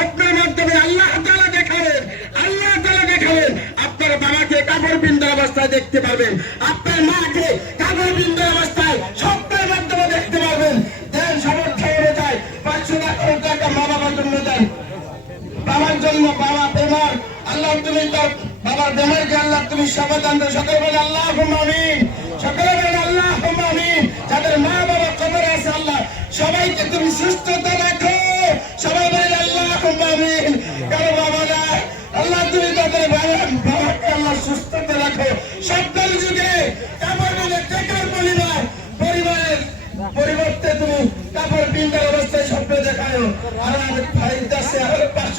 স্বপ্নের মাধ্যমে আল্লাহ তালা দেখাবেন আল্লাহ তালা দেখাবেন আপনার বাবাকে কাপড় বিন্দু অবস্থায় দেখতে পারবেন, আপনার মাকে কাপড় বিন্দু অবস্থায় স্বপ্নের মাধ্যমে দেখতে পারবেন। দেন সমর্থ পাঁচশো টাকা টাকা মা বাবার জন্য দেন। বাবার জন্য বাবা বেমার, আল্লাহ তুমি তার বাবার বেমারকে আল্লাহ তুমি সমাধান দাও সকলে বলে আল্লাহ আমিন। সকলে বলে আল্লাহ আমিন। যাদের মা বাবা কবরে আছে, আল্লাহ সবাইকে তুমি সুস্থতা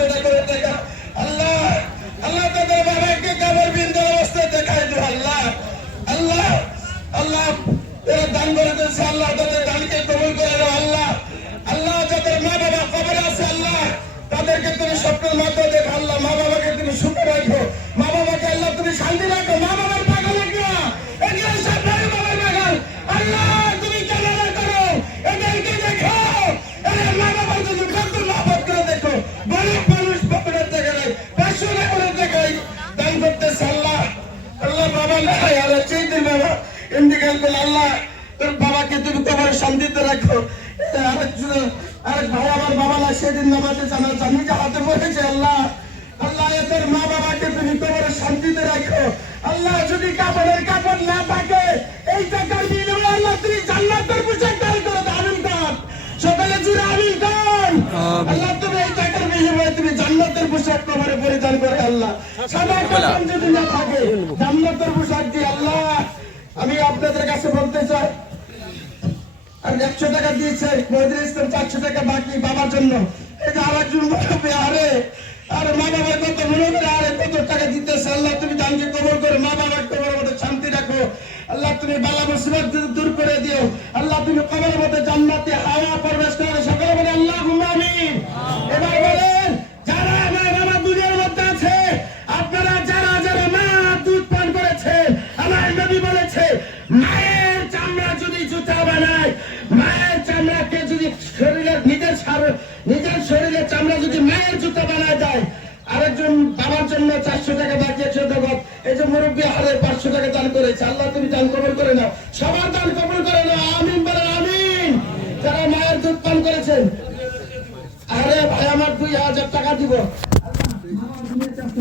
টাকা করে দেখা আল্লাহ আল্লাহ তাদের বাবাকে কাবার বিন্দু অবস্থায় দেখায় দিও, আল্লাহ। আল্লাহ আল্লাহ, এরা দান করে দিয়েছে, আল্লাহ তাদের দানকে কবুল করে দাও আল্লাহ করলে আল্লাহ তোর বাবাকে তুমি তোমার শান্তিতে রাখো। আরেক ভাই আমার বাবা না সেদিন নামাজে জানা জানি যে হাতে পড়েছে আল্লাহ আল্লাহ এদের মা বাবাকে তুমি তোমার শান্তিতে রাখো। আল্লাহ যদি কাপড়ের কাপড় না থাকে এই টাকার বিনিময়ে আল্লাহ তুমি জান্নাতের পোশাক দান করো আমিন খান সকালে জুড়ে আমিন খান আল্লাহ তুমি এই টাকার বিনিময়ে তুমি জান্নাতের পোশাক তোমার পরিধান করে আল্লাহ। সাদা কাপড় যদি না থাকে জান্নাতের আমি আপনাদের কাছে বলতে চাই একশো টাকা দিয়েছে চারশো টাকা বাকি বাবার জন্য। আর একজন আরে, আর কত মনে আরে, কত টাকা দিতেছে? আল্লাহ, তুমি কবর করে, মা মতো শান্তি রাখো। আল্লাহ, তুমি দূর করে দিও। আল্লাহ, তুমি কবর মধ্যে জান্নাতে হাওয়া জুতা বানায় মায়ের চামড়াকে যদি শরীরের নিজের নিজের শরীরের চামড়া যদি মায়ের জুতা বানায় দেয় আরেকজন বাবার জন্য চারশো টাকা বাকি একশো এই যে মুরব্বী হারে পাঁচশো টাকা দান করেছে আল্লাহ তুমি দান কবল করে নাও সবার দান কবল করে নাও আমিন বলে আমিন যারা মায়ের দুধ পান করেছেন আরে ভাই আমার দুই হাজার টাকা দিব আমার দুনিয়াতে আসতে